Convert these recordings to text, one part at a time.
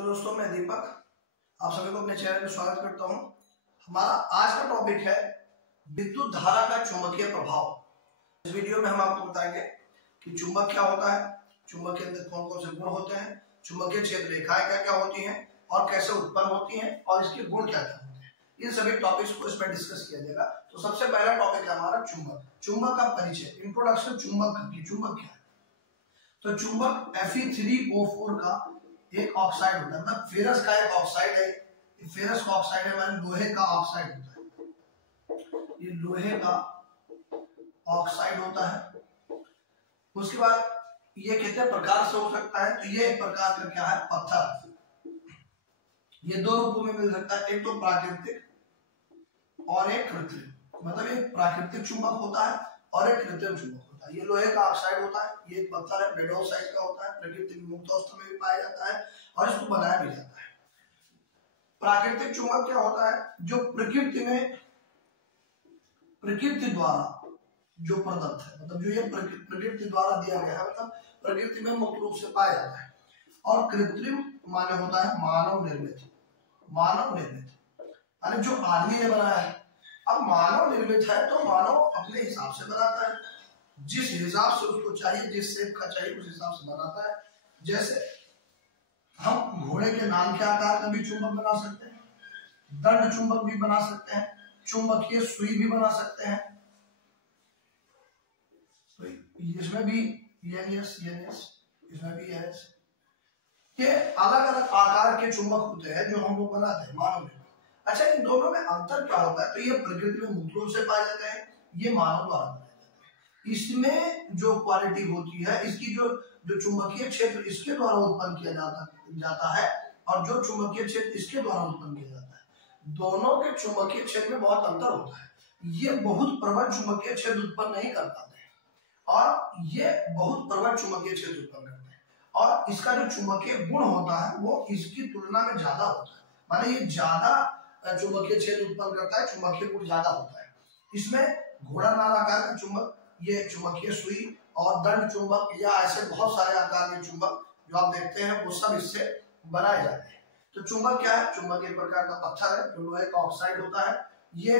Hello दोस्तों, मैं दीपक आप सभी को अपने चैनल में स्वागत करता हूं। हमारा आज का टॉपिक है विद्युत धारा का चुंबकीय प्रभाव। इस वीडियो में हम आपको बताएंगे कि चुंबक क्या होता है, चुंबक के अंदर कौन कौन से गुण होते हैं, चुंबकीय क्षेत्र रेखाएं क्या क्या होती हैं और कैसे उत्पन्न होती हैं और इसके गुण क्या क्या होते हैं। इन सभी टॉपिक्स को इसमें डिस्कस किया जाएगा। तो सबसे पहला टॉपिक है हमारा चुंबक। चुंबक का परिचय, इंट्रोडक्शन चुंबक की। चुंबक क्या है? तो चुंबक Fe3O4 का एक ऑक्साइड होता है, मतलब फेरस का एक ऑक्साइड है। फेरस का ऑक्साइड है, माने लोहे का ऑक्साइड होता है। ये लोहे का ऑक्साइड होता है। उसके बाद ये कितने प्रकार से हो सकता है? तो ये एक प्रकार का क्या है? पत्थर। ये दो रूपों में मिल सकता है, एक तो प्राकृतिक और एक कृत्रिम। मतलब एक प्राकृतिक चुंबक होता है और एक कृत्रिम चुंबक होता है। ये लोहे का ऑक्साइड होता है, ये एक पत्थर है, बेडोल साइज का होता है, प्रकृति में मुक्त अवस्था में भी पाया जाता है और इसको बनाया भी जाता है। प्राकृतिक चुंबक क्या होता है? जो प्रकृति द्वारा जो प्रदत्त है, मतलब जो ये प्रकृति द्वारा दिया गया है, मतलब प्रकृति में मुक्त रूप से पाया जाता है। और कृत्रिम माने होता है मानव निर्मित। मानव निर्मित माने जो आदमी ने बनाया है। अब मानव निर्मित है तो मानव अपने हिसाब से बनाता है, जिस हिसाब से उसको चाहिए, जिस शेप का चाहिए उस हिसाब से बनाता है। जैसे हम घोड़े के नाम के आकार का भी चुंबक बना सकते हैं, दंड चुंबक भी बना सकते हैं, चुंबकीय सुई भी बना सकते हैं। तो इसमें भी इसमें भी ये अलग अलग आकार के चुंबक होते हैं जो हम लोग बनाते हैं मानव में। अच्छा, इन दोनों में अंतर क्या होता है? तो ये प्रकृति में मुक्त रूप से पाए जाते हैं, ये मानव द्वारा बनाए जाते हैं। इसमें जो क्वालिटी होती है, इसकी जो चुंबकीय क्षेत्र इसके द्वारा उत्पन्न किया जाता है और जो चुंबकीय क्षेत्र इसके द्वारा उत्पन्न किया जाता है, दोनों के चुंबकीय क्षेत्र में बहुत अंतर होता है। ये बहुत प्रबल चुंबकीय क्षेत्र उत्पन्न नहीं कर पाते हैं और ये बहुत प्रबल चुंबकीय क्षेत्र उत्पन्न करते हैं। और इसका जो चुंबकीय गुण होता है वो इसकी तुलना में ज्यादा होता है, माने ये ज्यादा चुंबकीय क्षेत्र उत्पन्न करता है, चुंबकीय गुण ज्यादा होता है। इसमें घोड़ा नाल आकार का चुंबक, ये चुंबकीय सुई और दंड चुंबक या ऐसे बहुत सारे आकार के चुंबक जो आप देखते हैं वो सब इससे बनाए जाते हैं। तो चुंबक क्या है? चुंबक एक प्रकार का पत्थर है जो लोहे का ऑक्साइड होता है। ये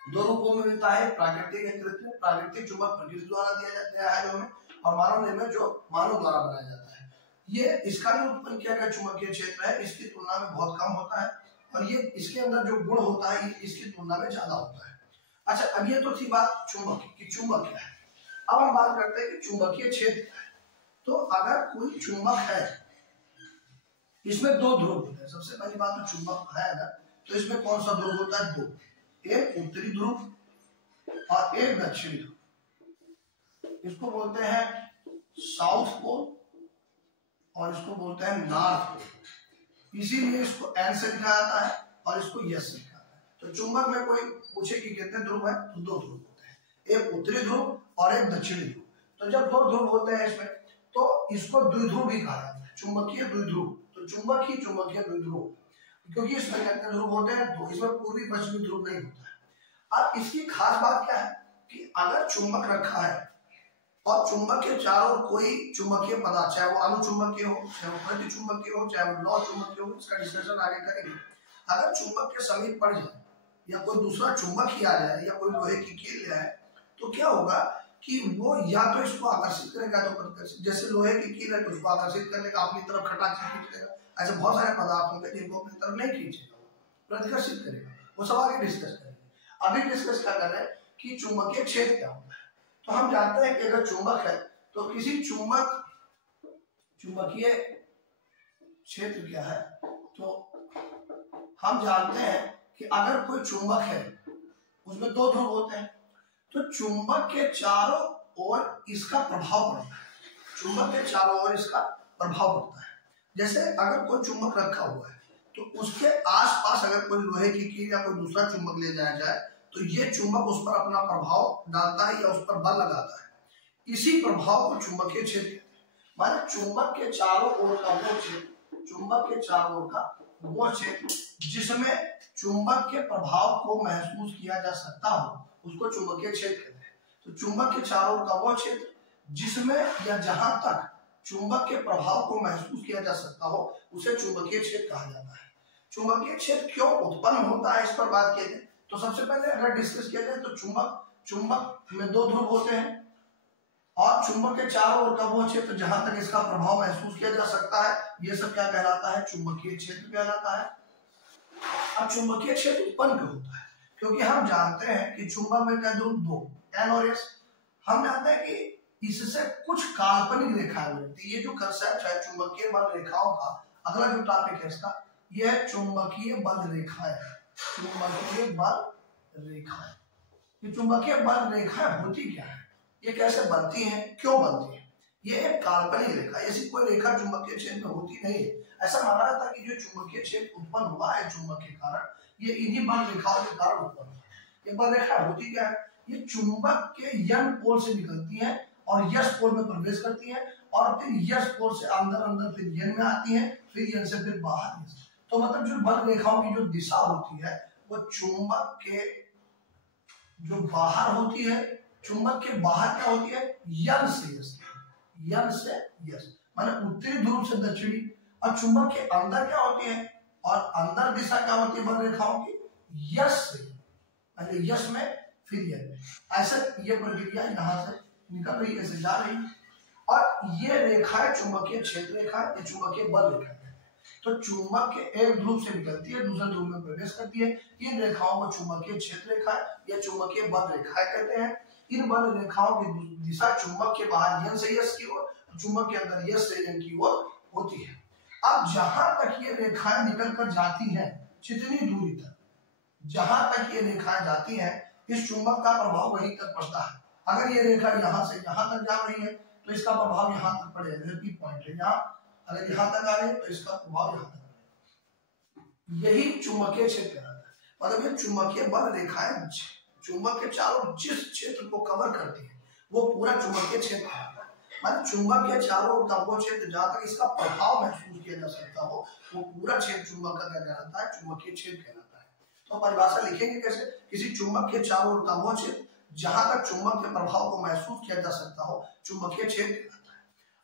दो रूपों में मिलता है, प्राकृतिक और कृत्रिम। प्राकृतिक चुंबक प्रकृति द्वारा दिया गया है हमें, और मानव निर्मित जो मानव द्वारा बनाया जाता है। ये इसका जो उत्पन्न किया गया चुंबकीय क्षेत्र है इसकी तुलना में बहुत कम होता है और ये इसके अंदर जो गुण होता है इसकी तुलना में ज्यादा होता है। अच्छा, अब ये तो थी बात चुंबक की, चुंबक क्या है। अब हम बात करते हैं कि चुंबकीय क्षेत्र क्या है। तो अगर कोई चुंबक है, इसमें दो ध्रुव होते हैं। सबसे पहली बात तो चुंबक है अगर, तो इसमें कौन सा ध्रुव होता है? दो, एक उत्तरी ध्रुव और एक दक्षिणी ध्रुव। इसको बोलते हैं साउथ पोल और इसको बोलते हैं नॉर्थ पोल। इसीलिए इसको एन से लिखा जाता है और इसको यस से लिखा जाता है। तो चुंबक में कोई पूछे कि कितने ध्रुव है, तो दो ध्रुव होते हैं, एक उत्तरी ध्रुव और एक दक्षिणी ध्रुव। तो जब दो ध्रुव होते हैं इसमें तो इसको द्विध्रुव भी कहा जाता है, चुंबकीय द्विध्रुव। तो चुंबक ही चुंबकीय द्विध्रुव, क्योंकि इसमें कितने ध्रुव होते हैं? दो। इसमें पूर्वी पश्चिमी ध्रुव नहीं होता है। अब इसकी खास बात क्या है कि अगर चुंबक रखा है और चुंबक के चारों कोई चुंबकीय पदार्थ, चाहे वो अनुचुंबकीय हो, चाहे वो प्रतिचुंबकीय हो, चाहे वो लौ चुंबकीय हो, इसका डिस्कशन आगे करेंगे। अगर चुंबक के समीप पड़ जाए या कोई दूसरा चुंबक ही आ जाए या कोई लोहे की कील जाए, तो क्या होगा कि वो या तो इसको आकर्षित करेगा तो प्रतिकर्षित। जैसे लोहे की कील है तो उसको आकर्षित कर लेगा, अपनी तरफ खटाक से खींच लेगा। ऐसे बहुत सारे पदार्थ होंगे जिनको अपनी तरफ नहीं खींचेगा, प्रतिकर्षित करेगा। वो सब आगे डिस्कस करेंगे। अभी डिस्कस क्या कर रहे हैं कि चुंबकीय क्षेत्र क्या होता है। तो हम जानते हैं कि अगर चुंबक है तो किसी चुंबकीय क्षेत्र क्या है, तो हम जानते हैं कि अगर कोई चुंबक है उसमें दो ध्रुव होते हैं, तो चुंबक के चारों ओर इसका प्रभाव पड़ता है। चुंबक के चारों ओर इसका प्रभाव पड़ता है। जैसे अगर कोई चुंबक रखा हुआ है तो उसके आसपास अगर कोई लोहे की कील या कोई दूसरा चुंबक ले जाया जाए तो ये चुंबक उस पर अपना प्रभाव डालता है या उस पर बल लगाता है। इसी प्रभाव को चुंबकीय क्षेत्र कहते हैं। माने चुंबक के चारों ओर का वो क्षेत्र, चुंबक के चारों ओर का वो क्षेत्र जिसमें चुंबक के प्रभाव को महसूस किया जा सकता हो, उसको चुंबकीय क्षेत्र कहते हैं। तो चुंबक के चारों ओर का वो क्षेत्र जिसमें या जहां तक चुंबक के प्रभाव को महसूस किया जा सकता हो उसे चुंबकीय क्षेत्र कहा जाता है। चुंबकीय क्षेत्र क्यों उत्पन्न होता है, इस पर बात किया जाए तो सबसे पहले अगर डिस्कस किया जाए तो चुंबक में दो ध्रुव होते हैं और चुंबक के चारों ओर का वो क्षेत्र जहां तक इसका प्रभाव महसूस किया जा सकता है ये सब क्या कहलाता है, चुंबकीय क्षेत्र कहलाता है। अब चुंबकीय क्षेत्र उत्पन्न क्यों होता है, क्योंकि हम जानते हैं कि चुंबक में क्या ध्रुव दो, एन और एस। हम जानते हैं कि इससे कुछ काल्पनिक रेखाएं बनती है। ये जो कंसेप्ट है चुंबकीय बल रेखाओं का, अगला जो टॉपिक है इसका यह है चुंबकीय बल रेखाएं। चुंबकीय बल रेखाएं, ये चुंबकीय बल रेखाएं होती क्या है, ये कैसे बनती हैं, क्यों बनती है। ये एक काल्पनिक रेखा, ऐसी कोई रेखा चुंबकीय क्षेत्र में होती नहीं है। ऐसा माना जाता है कि जो चुंबकीय क्षेत्र उत्पन्न हुआ है चुंबक के कारण, ये इन्हीं बल रेखाओं के कारण उत्पन्न हुआ है। ये बल रेखा होती क्या है, ये चुंबक के यन पोल से निकलती है और यस पोल में प्रवेश करती है और फिर यस पोल से अंदर फिर यन में आती है, फिर यन से फिर बाहर। तो मतलब जो बल रेखाओं की जो दिशा होती है वो चुंबक के जो बाहर होती है, चुंबक के बाहर क्या होती है, यन से यस, यन से यस माने उत्तरी ध्रुव से दक्षिणी। और चुंबक के अंदर क्या होती है, और अंदर दिशा क्या होती है बल रेखाओं की, यस से माने यस में फिर यन में। ऐसे ये प्रक्रिया यहाँ से निकल रही है, ऐसे जा रही है। और ये रेखा है चुंबकीय क्षेत्र रेखा, ये चुंबकीय बल रेखा है। तो चुंबक के एक ध्रुव से निकलती है दूसरे ध्रुव में प्रवेश करती है। इन रेखाओं को चुंबकीय क्षेत्र रेखा या चुंबकीय बल रेखाएं कहते हैं। इन बल रेखाओं की दिशा चुंबक के बाहर यन से यस की ओर, चुंबक के अंदर यस से यन की ओर होती है। अब जहां तक ये रेखाएं निकल कर जाती हैं, जितनी दूरी तक जहां तक ये रेखाएं जाती हैं, इस चुंबक का प्रभाव वहीं तक पड़ता है। अगर ये रेखा यहाँ से यहाँ तक जा रही है तो इसका प्रभाव यहाँ तक पड़ेगा, जैसे पी पॉइंट है यहाँ, अगर यहाँ तक आ रही है तो इसका प्रभाव यहाँ तक पड़ेगा। यही चुंबकीय क्षेत्र कहलाता है। मतलब ये चुंबकीय बल रेखाएं चुंबक के चारों जिस क्षेत्र को कवर करती है वो पूरा चुंबकीय क्षेत्र है। मतलब चुंबक के चारों ओर का वो क्षेत्र जहां तक इसका प्रभाव महसूस किया जा सकता हो वो पूरा क्षेत्र चुंबक का क्या कहलाता है, चुंबकीय क्षेत्र कहलाता है। तो परिभाषा लिखेंगे कैसे, किसी चुंबक के चारों ओर का वो क्षेत्र जहां तक चुंबक के प्रभाव को महसूस किया जा सकता हो चुंबकीय क्षेत्र कहलाता है।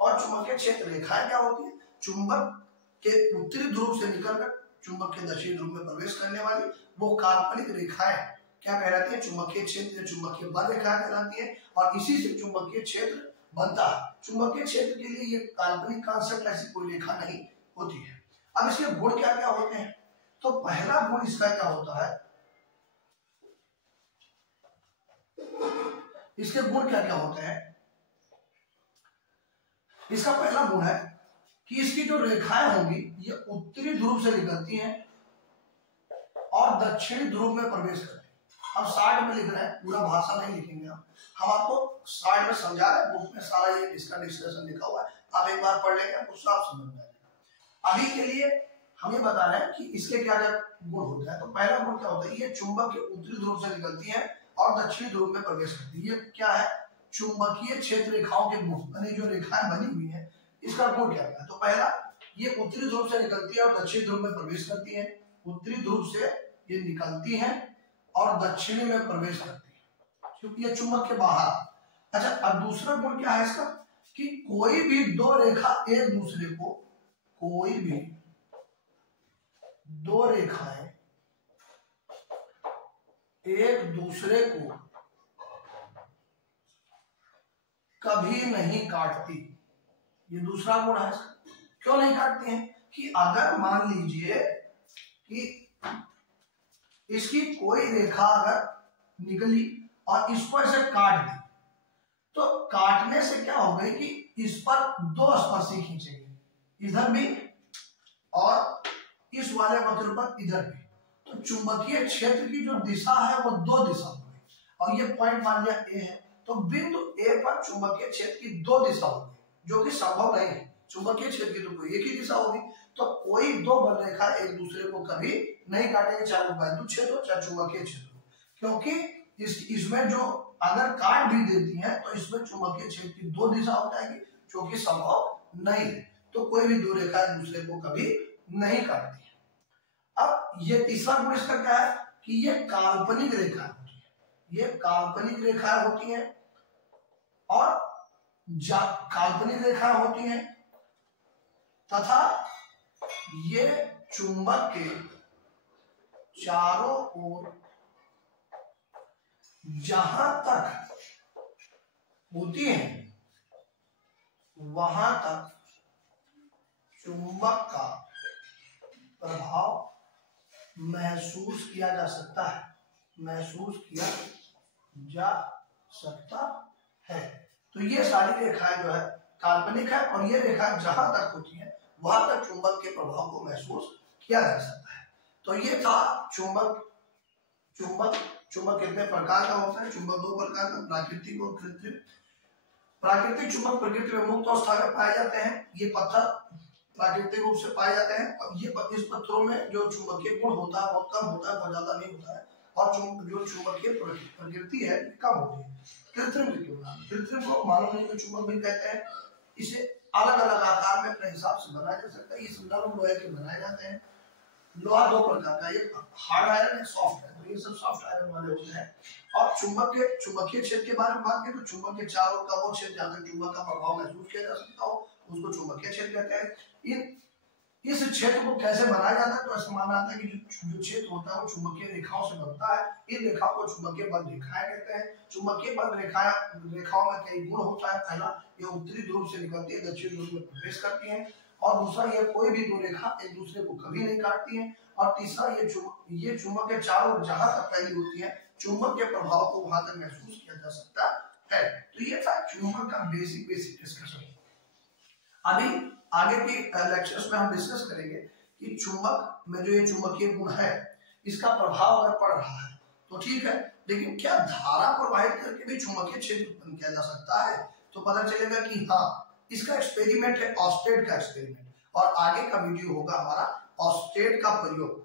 और चुंबकीय क्षेत्र रेखाएं क्या होती है, चुंबक के उत्तरी ध्रुव से निकलकर चुंबक के दक्षिणी ध्रुव में प्रवेश करने वाली वो काल्पनिक रेखाएं क्या कहलाती है, चुंबकीय क्षेत्र या चुंबकीय बल रेखा कहलाती है। और इसी से चुंबकीय क्षेत्र बनता है। चुंबकीय क्षेत्र के लिए ये काल्पनिक कॉन्सेप्ट, ऐसी कोई रेखा नहीं होती है। अब इसके गुण क्या क्या होते हैं, तो पहला गुण इसका क्या होता है, इसके गुण क्या क्या होते हैं। इसका पहला गुण है कि इसकी जो रेखाएं होंगी ये उत्तरी ध्रुव से निकलती हैं और दक्षिणी ध्रुव में प्रवेश करती हैं। हम शार्ट में लिख रहे हैं, पूरा भाषा नहीं लिखेंगे हम आपको शार्ट में समझा रहे हैं, बुक में सारा ये इसका डिस्कशन लिखा हुआ है, आप एक बार पढ़ लेंगे आपको साफ समझ में आएगा। अभी के लिए हम ये बता रहे हैं कि इसके क्या क्या गुण होते हैं। तो पहला गुण क्या होता है, ये चुंबक के उत्तरी ध्रुव से निकलती है और दक्षिणी ध्रुव में प्रवेश करती है। ये क्या है, चुंबकीय क्षेत्र रेखाओं के गुण, यानी जो रेखाएं बनी हुई है इसका गुण क्या है। तो पहला, ये उत्तरी ध्रुव से निकलती है और दक्षिणी ध्रुव में प्रवेश करती है। उत्तरी ध्रुव से ये निकलती है और दक्षिणी में प्रवेश करती है क्योंकि ये चुंबक के बाहर। अच्छा, अब दूसरा गुण क्या है इसका, कि कोई भी दो रेखा एक दूसरे को, कोई भी दो रेखाएं एक दूसरे को कभी नहीं काटती। ये दूसरा गुण है। क्यों नहीं काटती हैं, कि अगर मान लीजिए कि इसकी कोई रेखा अगर निकली और इसको ऐसे काट दी, तो काटने से क्या हो गई कि इस पर दो स्पर्शी खींचेंगे, इधर भी और इस वाले वक्र पर इधर भी। तो चुंबकीय क्षेत्र की जो दिशा है वो दो दिशा हो गई। और ये पॉइंट मान लिया ए है, तो बिंदु ए पर चुंबकीय क्षेत्र की दो दिशा होगी, जो कि संभव नहीं है। चुंबकीय क्षेत्र की तो कोई एक ही दिशा होगी। तो कोई दो बल रेखा एक दूसरे को कभी नहीं काटेंगे, चाहे वो वैद्युत क्षेत्र हो चाहे चुंबकीय क्षेत्र हो, क्योंकि इसमें जो अगर काट भी देती है तो इसमें चुंबकीय क्षेत्र की दो दिशा हो जाएगी, जो कि संभव नहीं है। तो कोई भी दो रेखा एक दूसरे को कभी नहीं काटती है। अब ये तीसरा गुण इसका क्या है, कि ये काल्पनिक रेखा होती है। ये काल्पनिक रेखा होती है और काल्पनिक रेखाएं होती हैं तथा ये चुंबक के चारों ओर जहां तक होती हैं वहां तक चुंबक का प्रभाव महसूस किया जा सकता है, महसूस किया जा सकता है। तो ये सारी रेखाएं जो है काल्पनिक है और ये रेखाएं जहां तक होती हैं वहां तक चुंबक के प्रभाव को महसूस किया जा सकता है। तो ये था चुंबक। चुंबक कितने प्रकार का होता है? चुंबक दो प्रकार का, प्राकृतिक और कृत्रिम। प्राकृतिक चुंबक प्रकृति में मुक्त अवस्था में पाए जाते हैं। ये पत्थर प्राकृतिक रूप से पाए जाते हैं और ये इस पत्थरों में जो चुंबकीय गुण होता है बहुत कम होता है, बहुत ज्यादा नहीं होता है और जो चुंबकीय प्रकृति है कम होती है। कृत्रिम को मानव चुंबक भी कहते हैं। इसे अलग अलग आकार में अपने हिसाब से बनाया जा सकता है। ये नरम लोहे के बनाए जाते हैं। लोहा दो प्रकार का, एक हार्ड आयरन, एक सॉफ्ट आयरन। ये सब सॉफ्ट आयरन वाले होते हैं। और चुंबकीय क्षेत्र के बारे में बात करें तो चुंबक के चारों का वो क्षेत्र जहां तक चुंबक का प्रभाव महसूस किया जा सकता हो उसको चुंबकीय क्षेत्र कहते हैं। इस क्षेत्र को कैसे बनाया जाता है? तो ऐसा माना जाता है कि जो क्षेत्र होता है वो चुंबकीय रेखाओं से बनता है। इन रेखाओं को चुंबकीय बंध रेखाएं कहते हैं। चुंबकीय बंध रेखाओं में कई गुण होता है। पहला, ये उत्तरी ध्रुव से निकलती है, दक्षिण ध्रुव में प्रवेश करती है। और दूसरा, ये कोई भी दो रेखा एक दूसरे को कभी नहीं काटती है। और तीसरा, ये चुंबक के चारों जहां तक फैली होती है चुंबक के प्रभाव को वहां तक महसूस किया जा सकता है। तो ये था चुंबक का बेसिक डिस्कशन। अभी आगे के लेक्चर्स में हम डिस्कस करेंगे कि चुंबक में जो ये चुंबकीय गुण है इसका प्रभाव अगर पड़ रहा है तो ठीक है, लेकिन क्या धारा प्रवाहित करके भी चुंबकीय क्षेत्र उत्पन्न किया जा सकता है? तो पता चलेगा कि हाँ, इसका एक्सपेरिमेंट है ऑस्टेड का एक्सपेरिमेंट और आगे का वीडियो होगा हमारा ऑस्टेड का प्रयोग।